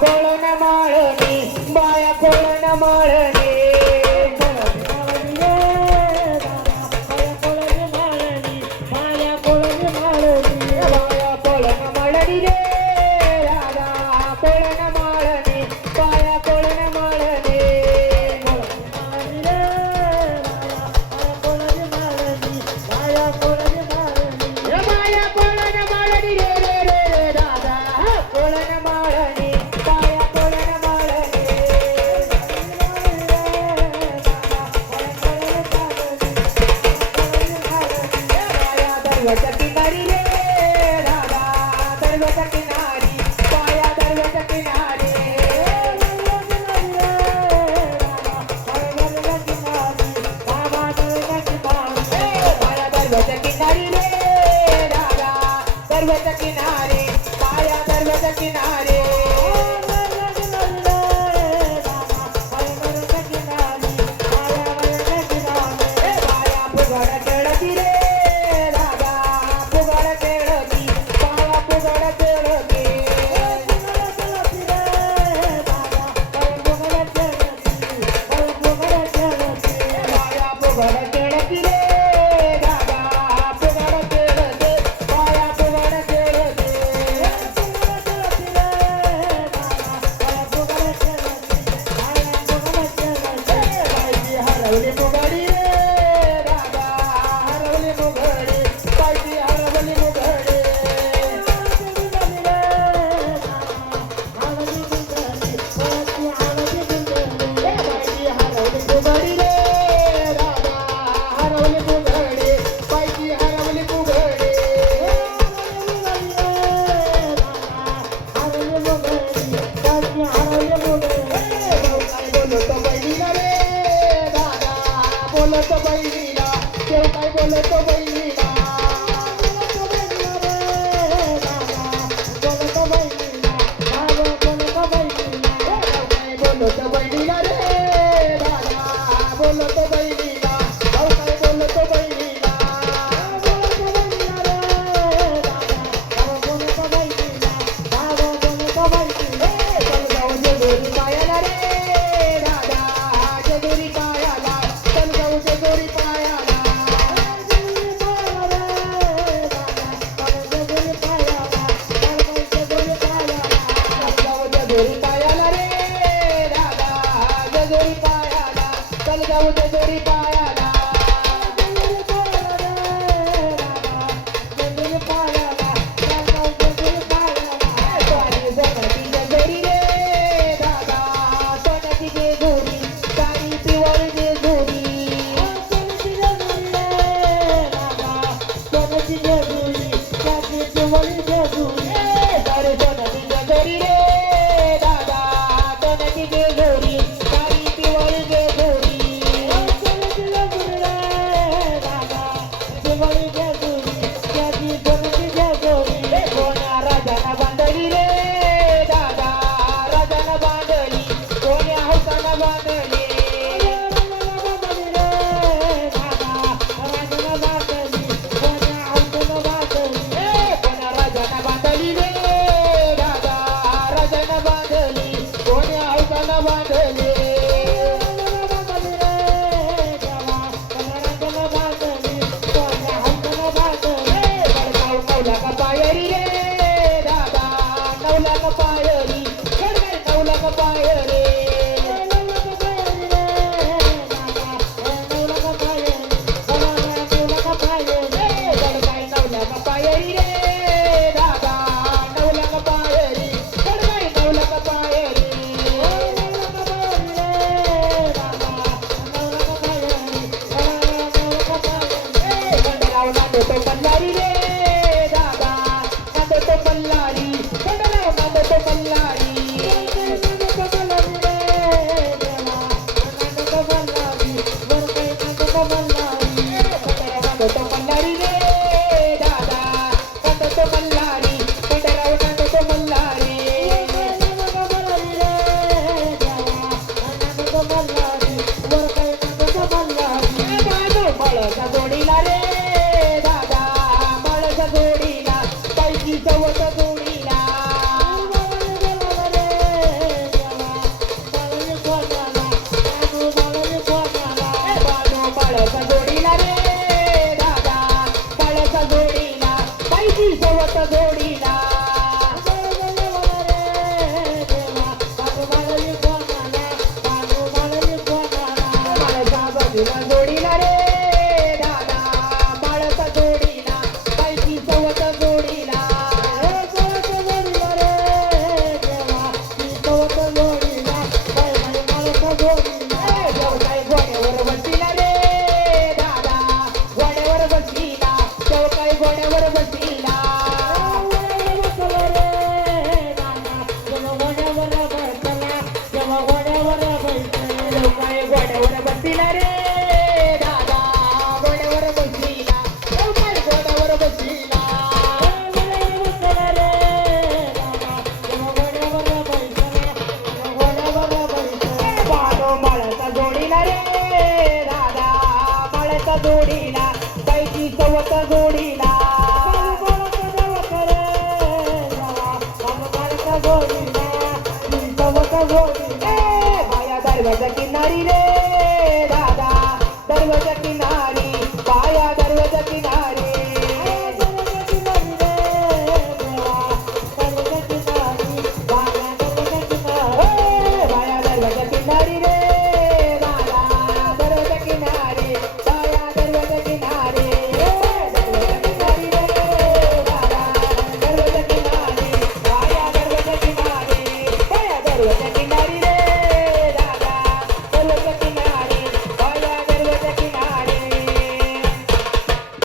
कोळण माळणी बाया कोळण माळणी बाया कोळण माळणी रे राधा कोळण माळणी बाया कोळण माळणी बाया कोळण माळणी रे रे रे रे राधा कोळण माळणी बाया कोळण माळणी दरवाजा किनारी रे राधा दरवाजा किनारी बाया दरवाजा किनारी बाया दरवाजा किनारी रे राधा दरवाजा किनारी बाया दरवाजा किनारी बाया फुगड खेळती रे राधा फुगड खेळती बाया फुगड खेळती बाया फुगड खेळती रे राधा फुगड खेळते बाया फुगड खेळते बाईची हरवली मुघडी रे राधा हरवली मुघडी बाईची हरवली मुघडी बाईची हरवली मुघडी रे राधा हरवली मुघडी बाईची हरवली मुघडी बोलतो बहिणीला रे दादा बोलतो बहिणीला देव काय बोलतो बहिणीला बोलतो बहिणीला रे दादा बोलतो बहिणीला देव काय बोलतो बहिणीला चल जाऊ जेजुरी पायाला रे दादा जेजुरी पायाला चल जाऊ जेजुरी पायाला चल जाऊ जेजुरी पायाला रे दादा जेजुरी पायाला चल जाऊ जेजुरी पायाला सोन्याची जेजुरी रे दादा सोन्याची जेजुरी काळी पिवळी जेजुरी अरे सोन्याची जेजुरी रे दादा सोन्याची जेजुरी काळी पिवळी जेजुरी कोण्या राजाला बांधली रे दादा राजाला बांधली कोण्या हौसाला बांधली कोण्या राजाला बांधली रे दादा राजाला बांधली कोण्या हौसाला बांधली नवला का पायरी रे दादा नवला का पायरी नवला का पायरी नवला का पायरी रे दादा नवला का पायरी नवला का पायरी गंडराव नांदतो बल्लारी रे दादा नांदतो बल्लारी गंडराव नांदतो बल्लारी जोडीला बाईची चवत जोडीला बाया दरवाजा किनारी रे दादा दरवाजा किनारी बाया दरवाजा किनारी